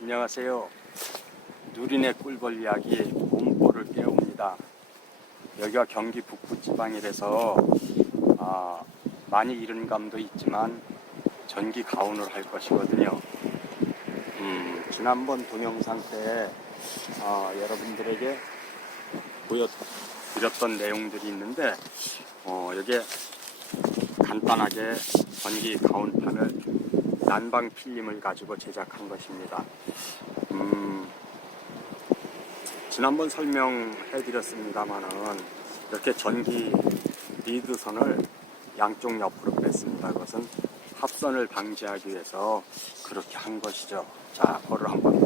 안녕하세요. 누리네 꿀벌 이야기 봄보를 깨웁니다. 여기가 경기 북부 지방이라서 아, 많이 잃은 감도 있지만 전기 가온을 할 것이거든요. 음, 지난번 동영상 때 어, 여러분들에게 보여드렸던 내용들이 있는데 어, 여기에 간단하게 전기 가온판을 난방 필름을 가지고 제작한 것입니다. 음, 지난번 설명해 드렸습니다만은 이렇게 전기 리드선을 양쪽 옆으로 뺐습니다. 그것은 합선을 방지하기 위해서 그렇게 한 것이죠. 자, 거를 한번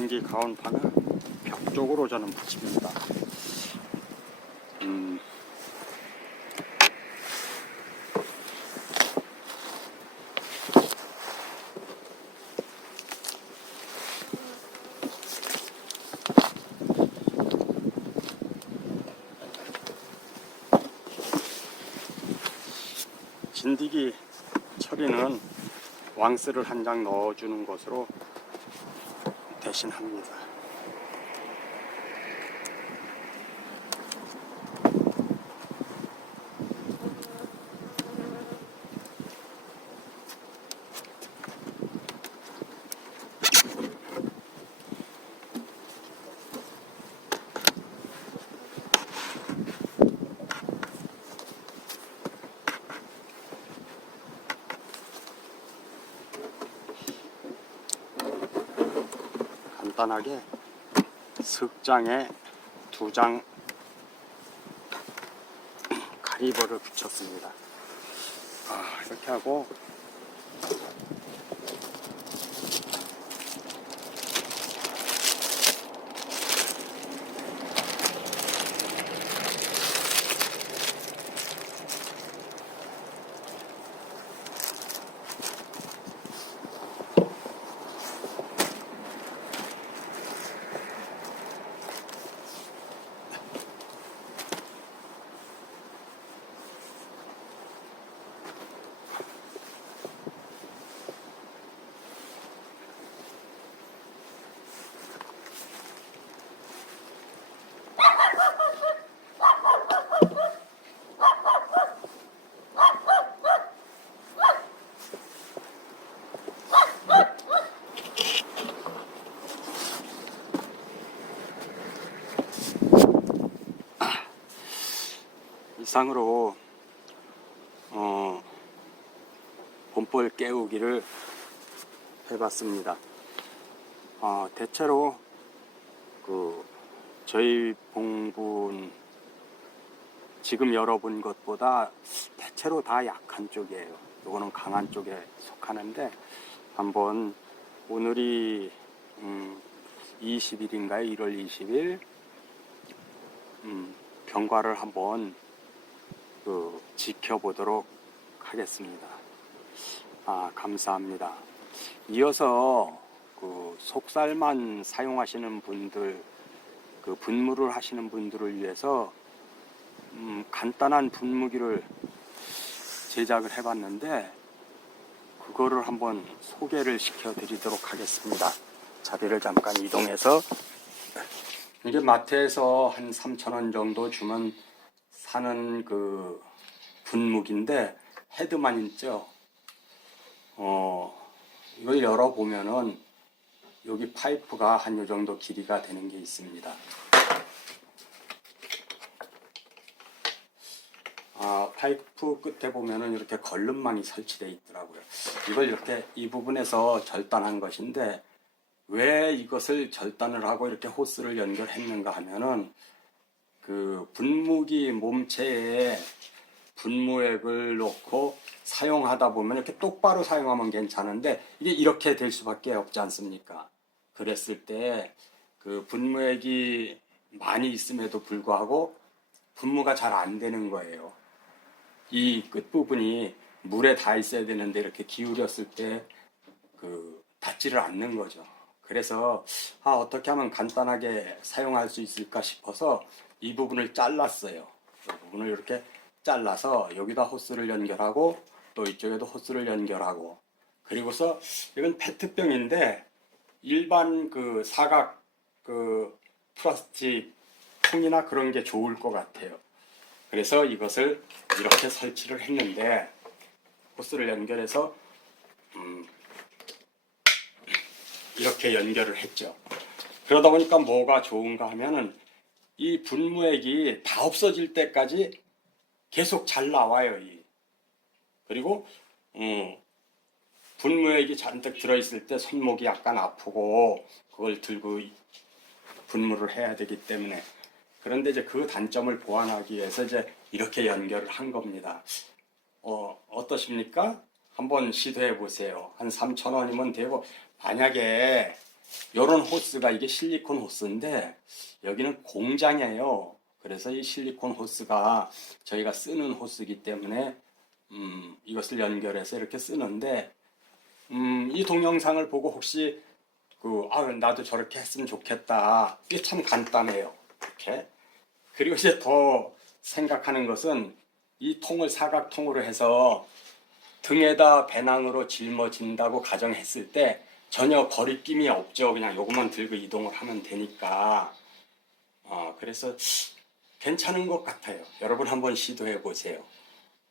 전기 가온판을 벽 쪽으로 저는 붙입니다. 음, 진디기 처리는 왕스를 한 장 넣어주는 것으로 대신합 간단하게 석장에 두 장 가리버를 붙였습니다. 아, 이렇게 하고 이상으로 어, 봄벌 깨우기를 해봤습니다. 어, 대체로 그 저희 봉분 지금 열어본 것보다 대체로 다 약한 쪽이에요. 요거는 강한 쪽에 속하는데 한번 오늘이 음, 20일인가요? 1월 20일 음, 경과를 한번 그 지켜보도록 하겠습니다. 아 감사합니다. 이어서 그 속살만 사용하시는 분들 그 분무를 하시는 분들을 위해서 음, 간단한 분무기를 제작을 해봤는데 그거를 한번 소개를 시켜드리도록 하겠습니다. 자리를 잠깐 이동해서 이게 마트에서 한 3,000원 정도 주면 사는 그 분무기인데 헤드만 있죠. 어 이걸 열어보면은 여기 파이프가 한 요 정도 길이가 되는 게 있습니다. 아, 파이프 끝에 보면은 이렇게 걸름망이 설치되어 있더라고요. 이걸 이렇게 이 부분에서 절단한 것인데 왜 이것을 절단을 하고 이렇게 호스를 연결했는가 하면은 그 분무기 몸체에 분무액을 넣고 사용하다 보면 이렇게 똑바로 사용하면 괜찮은데 이게 이렇게 될 수밖에 없지 않습니까? 그랬을 때 그 분무액이 많이 있음에도 불구하고 분무가 잘 안 되는 거예요. 이 끝부분이 물에 닿아 있어야 되는데 이렇게 기울였을 때 그 닿지를 않는 거죠. 그래서 아, 어떻게 하면 간단하게 사용할 수 있을까 싶어서 이 부분을 잘랐어요. 이 부분을 이렇게 잘라서 여기다 호스를 연결하고 또 이쪽에도 호스를 연결하고 그리고서 이건 페트병인데 일반 그 사각 그 플라스틱 통이나 그런 게 좋을 것 같아요. 그래서 이것을 이렇게 설치를 했는데 호스를 연결해서 음, 이렇게 연결을 했죠. 그러다 보니까 뭐가 좋은가 하면은 이 분무액이 다 없어질 때까지 계속 잘 나와요. 이. 그리고 음, 분무액이 잔뜩 들어있을 때 손목이 약간 아프고 그걸 들고 분무를 해야 되기 때문에 그런데 이제 그 단점을 보완하기 위해서 이제 이렇게 연결을 한 겁니다. 어, 어떠십니까? 한번 시도해 보세요. 한 3,000원이면 되고 만약에 요런 호스가 이게 실리콘 호스인데 여기는 공장이에요. 그래서 이 실리콘 호스가 저희가 쓰는 호스이기 때문에 음, 이것을 연결해서 이렇게 쓰는데 음, 이 동영상을 보고 혹시 그, 아, 나도 저렇게 했으면 좋겠다. 이게 참 간단해요. 이렇게. 그리고 이제 더 생각하는 것은 이 통을 사각통으로 해서 등에다 배낭으로 짊어진다고 가정했을 때 전혀 거리낌이 없죠. 그냥 요것만 들고 이동을 하면 되니까. 어, 그래서 괜찮은 것 같아요. 여러분 한번 시도해 보세요.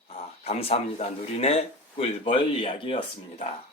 아, 감사합니다. 누리네 꿀벌 이야기였습니다.